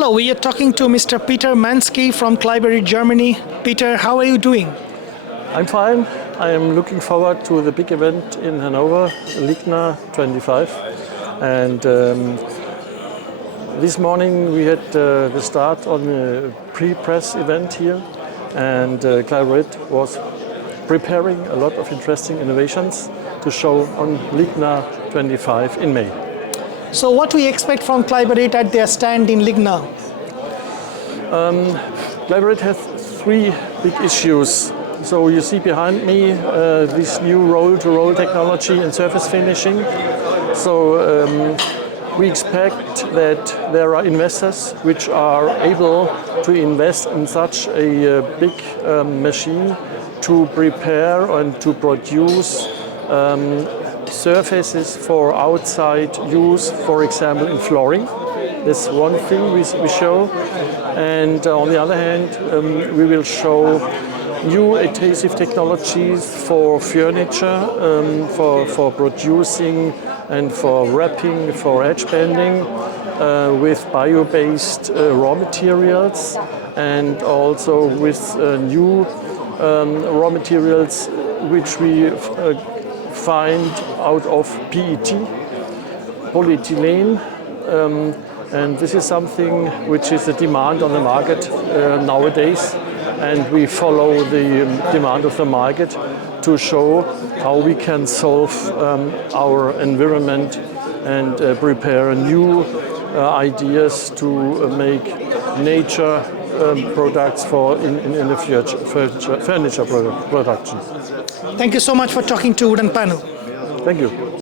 Hello, we are talking to Mr. Peter Mansky from Kleiberit, Germany. Peter, how are you doing? I'm fine. I am looking forward to the big event in Hanover, LIGNA 25. And this morning we had the start on a pre-press event here, and Kleiberit was preparing a lot of interesting innovations to show on LIGNA 25 in May. So what we expect from Kleiberit at their stand in LIGNA? Kleiberit has three big issues. So you see behind me this new roll-to-roll technology in surface finishing. So we expect that there are investors which are able to invest in such a big machine to prepare and to produce surfaces for outside use, for example in flooring. That's one thing we show. And on the other hand, we will show new adhesive technologies for furniture, for producing and for wrapping, for edge banding with bio-based raw materials, and also with new raw materials which we find out of PET, polyethylene, and this is something which is a demand on the market nowadays, and we follow the demand of the market to show how we can solve our environment and prepare new ideas to make nature products for in the future, furniture production. Thank you so much for talking to Wooden Panel. Thank you.